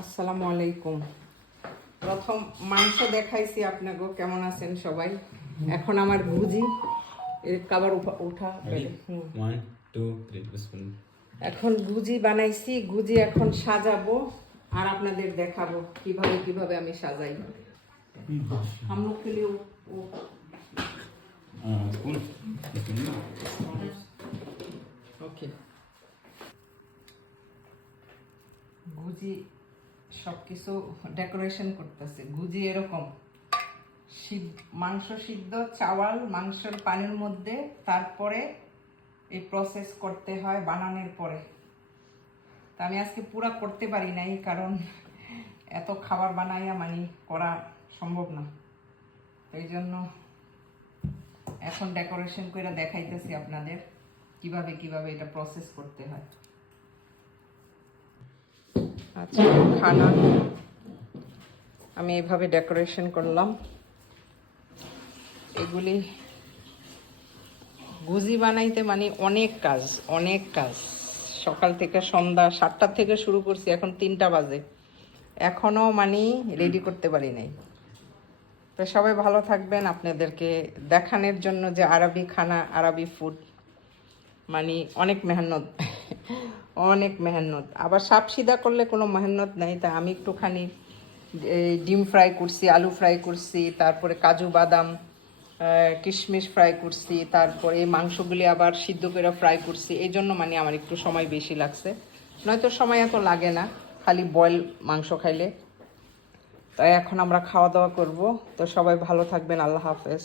আসসালামু আলাইকুম। প্রথম মাংস দেখাইছি আপনাকে, কেমন আছেন সবাই। এখন আমার ভুজি খাবার উঠা। One, two, three, spoon. এখন গুজি বানাইছি, গুজি এখন সাজাবো আর আপনাদের দেখাবো কিভাবে কিভাবে আমি সাজাই। हम लोग के लिए Spoon. ওকে, গুজি সবকিছু ডেকোরেশন করতেছে। গুজি এরকম মাংস সিদ্ধ, চাওয়াল মাংসের পানির মধ্যে, তারপরে এই প্রসেস করতে হয় বানানোর পরে। তা আমি আজকে পুরা করতে পারি নাই, কারণ এত খাবার বানাইয়া করা সম্ভব না। এই জন্য এখন ডেকোরেশন করে দেখাইতেছি আপনাদের কিভাবে কিভাবে এটা প্রসেস করতে হয়। আচ্ছা, খানা আমি এইভাবে ডেকোরেশন করলাম। এগুলি গুজি বানাইতে অনেক কাজ, অনেক কাজ। সকাল থেকে সন্ধ্যা 7টা থেকে শুরু করছি, এখন 3টা বাজে, এখনও রেডি করতে পারি নাই। তো সবাই ভালো থাকবেন। আপনাদেরকে দেখানোর জন্য যে আরবি খানা, আরবি ফুড অনেক মেহনত, অনেক মেহনত। আবার সাপ সিধা করলে কোনো মেহনত নাই। তা আমি একটুখানি ডিম ফ্রাই করছি, আলু ফ্রাই করছি, তারপরে কাজু বাদাম কিশমিশ ফ্রাই করছি, তারপরে এই মাংসগুলি আবার সিদ্ধ করে ফ্রাই করছি। এই জন্য আমার একটু সময় বেশি লাগছে, নয়তো সময় এত লাগে না খালি বয়েল মাংস খাইলে। তাই এখন আমরা খাওয়া দাওয়া করব। তো সবাই ভালো থাকবেন, আল্লাহ হাফেজ।